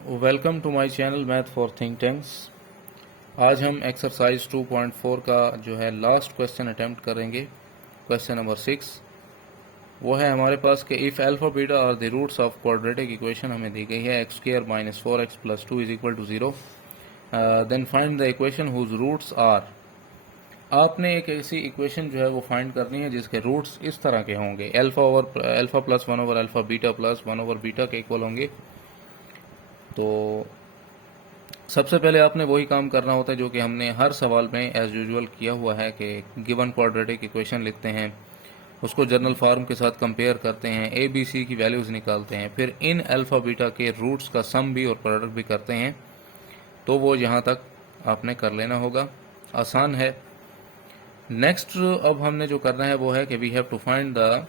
Welcome to my channel math for think tanks. आज हम exercise 2.4 का जो है लास्ट क्वेश्चन अटेम्प्ट करेंगे। क्वेश्चन नंबर 6 वो है हमारे पास कि if alpha beta are the roots of quadratic equation हमें दी गई है x² - 4x + 2 = 0। Then find the equation whose roots are. आपने एक ऐसी इक्वेशन जो है वो फाइंड करनी है जिसके रूट्स इस तरह के होंगे, अल्फा + 1/अल्फा बीटा + 1/बीटा के इक्वल होंगे। तो सबसे पहले आपने वही काम करना होता है जो कि हमने हर सवाल में एज यूजुअल किया हुआ है कि गिवन क्वाड्रेटिक इक्वेशन लिखते हैं, उसको जनरल फॉर्म के साथ कंपेयर करते हैं, ए बी सी की वैल्यूज़ निकालते हैं, फिर इन अल्फा बीटा के रूट्स का सम भी और प्रोडक्ट भी करते हैं। तो वो यहाँ तक आपने कर लेना होगा, आसान है। नेक्स्ट अब हमने जो करना है वो है कि we have to find the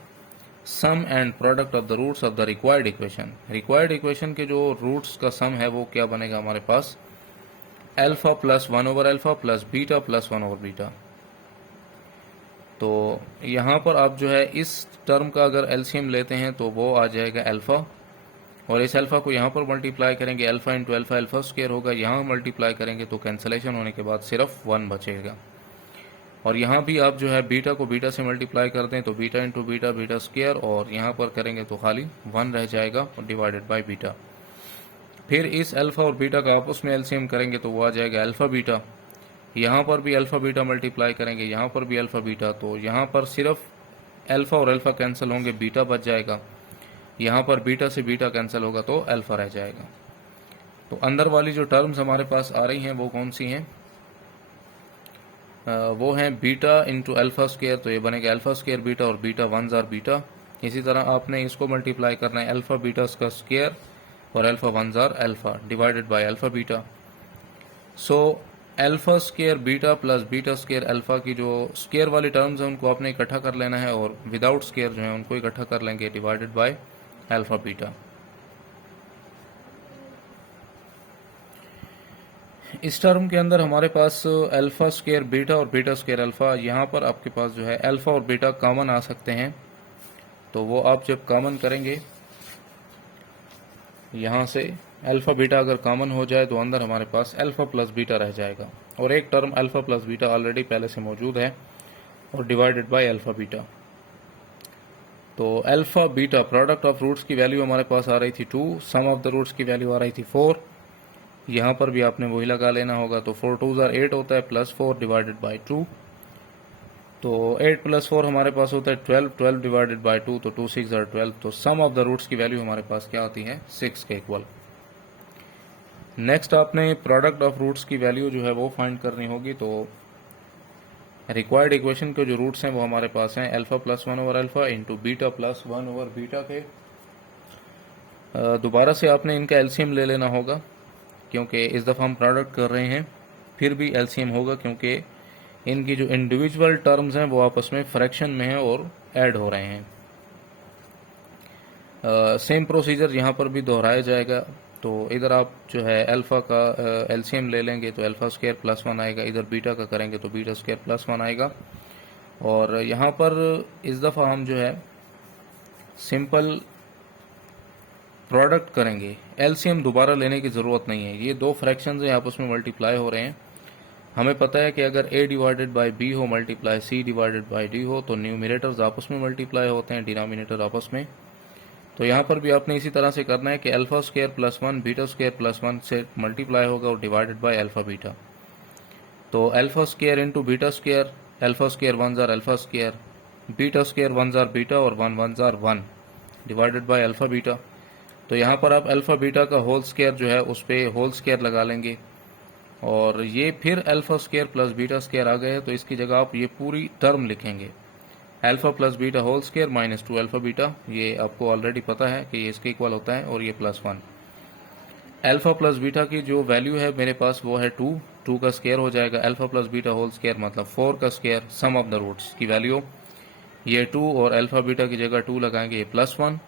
sum and product of the roots of the required equation. Required equation के जो रूट्स का सम है वो क्या बनेगा हमारे पास, अल्फा + 1/अल्फा + बीटा + 1/बीटा। तो यहाँ पर आप जो है इस टर्म का अगर एलसीएम लेते हैं तो वो आ जाएगा अल्फा, और इस अल्फा को यहाँ पर मल्टीप्लाई करेंगे, अल्फा × अल्फा अल्फा² होगा, यहाँ मल्टीप्लाई करेंगे तो कैंसलेशन होने के बाद सिर्फ 1 बचेगा। और यहाँ भी आप जो है बीटा को बीटा से मल्टीप्लाई कर दें तो बीटा × बीटा बीटा², और यहाँ पर करेंगे तो खाली 1 रह जाएगा डिवाइडेड बाय बीटा। फिर इस अल्फा और बीटा का आपस में एलसीएम करेंगे तो वो आ जाएगा अल्फा बीटा। यहाँ पर भी अल्फा बीटा मल्टीप्लाई करेंगे, यहाँ पर भी अल्फा बीटा, तो यहाँ पर सिर्फ अल्फा और अल्फा कैंसिल होंगे, बीटा बच जाएगा। यहाँ पर बीटा से बीटा कैंसिल होगा तो अल्फा रह जाएगा। तो अंदर वाली जो टर्म्स हमारे पास आ रही हैं वो कौन सी हैं, वो हैं बीटा × अल्फा², तो ये बनेगा अल्फा² बीटा और बीटा 1s आर बीटा। इसी तरह आपने इसको मल्टीप्लाई करना है अल्फा बीटा का स्क्वायर और alpha 1s are alpha divided by alpha beta. So अल्फा² बीटा + बीटा² अल्फा की जो स्क्वायर वाली टर्म्स हैं उनको आपने इकट्ठा कर लेना है, और विदाउट स्क्वायर जो है उनको इकट्ठा कर लेंगे डिवाइडेड बाय अल्फा बीटा। इस टर्म के अंदर हमारे पास अल्फा² बीटा और बीटा² अल्फा, यहाँ पर आपके पास जो है अल्फा और बीटा कॉमन आ सकते हैं। तो वो आप जब कॉमन करेंगे यहाँ से अल्फा बीटा अगर कॉमन हो जाए तो अंदर हमारे पास अल्फा + बीटा रह जाएगा, और एक टर्म अल्फा + बीटा ऑलरेडी पहले से मौजूद है, और डिवाइडेड बाय अल्फा बीटा। तो alpha beta product of roots की वैल्यू हमारे पास आ रही थी 2, सम ऑफ द रूट्स की वैल्यू आ रही थी 4। यहाँ पर भी आपने वही लगा लेना होगा, तो 4 2s आर 8 होता है +4 डिवाइडेड बाय 2। तो 8 + 4 हमारे पास होता है 12, 12 डिवाइडेड बाय 2, तो 2 6 आर 12। तो सम ऑफ द रूट्स की वैल्यू हमारे पास क्या होती है, 6 के इक्वल। नेक्स्ट आपने प्रोडक्ट ऑफ रूट्स की वैल्यू जो है वो फाइंड करनी होगी। तो रिक्वायर्ड इक्वेशन के जो रूट्स हैं वो हमारे पास हैं अल्फा + 1/अल्फा × बीटा + 1/बीटा के। दोबारा से आपने इनका एलसीएम ले लेना होगा, क्योंकि इस दफ़ा हम प्रोडक्ट कर रहे हैं, फिर भी एलसीएम होगा क्योंकि इनकी जो इंडिविजुअल टर्म्स हैं वो आपस में फ्रैक्शन में हैं और ऐड हो रहे हैं। सेम प्रोसीजर यहाँ पर भी दोहराया जाएगा। तो इधर आप जो है अल्फा का एलसीएम ले लेंगे तो अल्फा² + 1 आएगा, इधर बीटा का करेंगे तो बीटा² + 1 आएगा। और यहाँ पर इस दफ़ा हम जो है सिंपल प्रोडक्ट करेंगे, एलसीएम दोबारा लेने की ज़रूरत नहीं है। ये दो फ्रैक्शंस हैं आपस में मल्टीप्लाई हो रहे हैं। हमें पता है कि अगर a डिवाइडेड बाय b हो multiply c divided by d हो तो न्यूमिनेटर्स आपस में मल्टीप्लाई होते हैं, डिनोमिनेटर आपस में। तो यहाँ पर भी आपने इसी तरह से करना है कि अल्फा² + 1 बीटा² + 1 से मल्टीप्लाई होगा और डिवाइडेड बाय अल्फा बीटा। तो alpha × beta, alpha 1s are alpha, beta 1s are beta और 1 1s are 1 divided by alpha beta. तो यहाँ पर आप अल्फा बीटा का होल स्क्वायर जो है उस पर होल स्क्वायर लगा लेंगे, और ये फिर अल्फा² + बीटा² आ गए हैं, तो इसकी जगह आप ये पूरी टर्म लिखेंगे alpha + beta whole square - 2 alpha beta. ये आपको ऑलरेडी पता है कि ये इसके इक्वल होता है, और ये +1। अल्फा + बीटा की जो वैल्यू है मेरे पास वो है 2, 2 का स्क्वायर हो जाएगा, अल्फा + बीटा होल स्क्वायर मतलब 4 का square, sum of the roots की वैल्यू ये 2, और अल्फा बीटा की जगह 2 लगाएंगे, ये +1।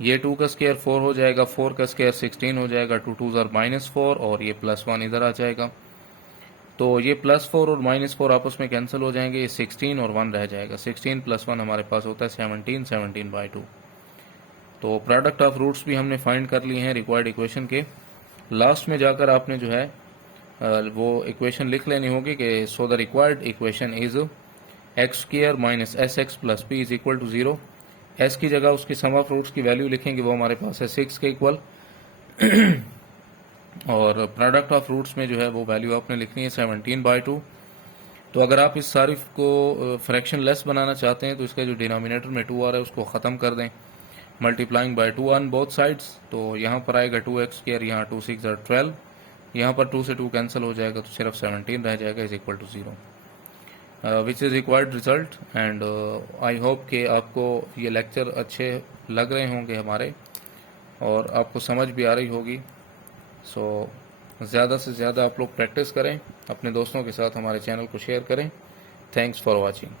ये 2 का स्क्वायर 4 हो जाएगा, 4 का स्क्वायर 16 हो जाएगा, 2 2s आर -4, और ये +1 इधर आ जाएगा। तो ये +4 और -4 आपस में कैंसिल हो जाएंगे, ये 16 और 1 रह जाएगा। 16 + 1 हमारे पास होता है 17, 17/2। तो प्रोडक्ट ऑफ रूट्स भी हमने फाइंड कर लिए हैं रिक्वायर्ड इक्वेशन के। लास्ट में जाकर आपने जो है वो इक्वेशन लिख लेनी होगी कि so the required equation is X square minus S X plus P is equal to 0। S की जगह उसकी सम ऑफ रूट्स की वैल्यू लिखेंगे, वो हमारे पास है 6 के इक्वल। और प्रोडक्ट ऑफ रूट्स में जो है वो वैल्यू आपने लिखनी है 17/2। तो अगर आप इस सारी को फ्रैक्शन लेस बनाना चाहते हैं तो इसका जो डिनोमिनेटर में 2 आ रहा है उसको ख़त्म कर दें, multiplying by 2 on both sides. तो यहाँ पर आएगा 2x², यहाँ 2 6 12, यहाँ पर 2 से 2 कैंसिल हो जाएगा तो सिर्फ 17 रह जाएगा, is equal to 0, which is required result. And I hope कि आपको ये लेक्चर अच्छे लग रहे होंगे हमारे, और आपको समझ भी आ रही होगी। सो ज़्यादा से ज़्यादा आप लोग प्रैक्टिस करें, अपने दोस्तों के साथ हमारे चैनल को शेयर करें। Thanks for watching.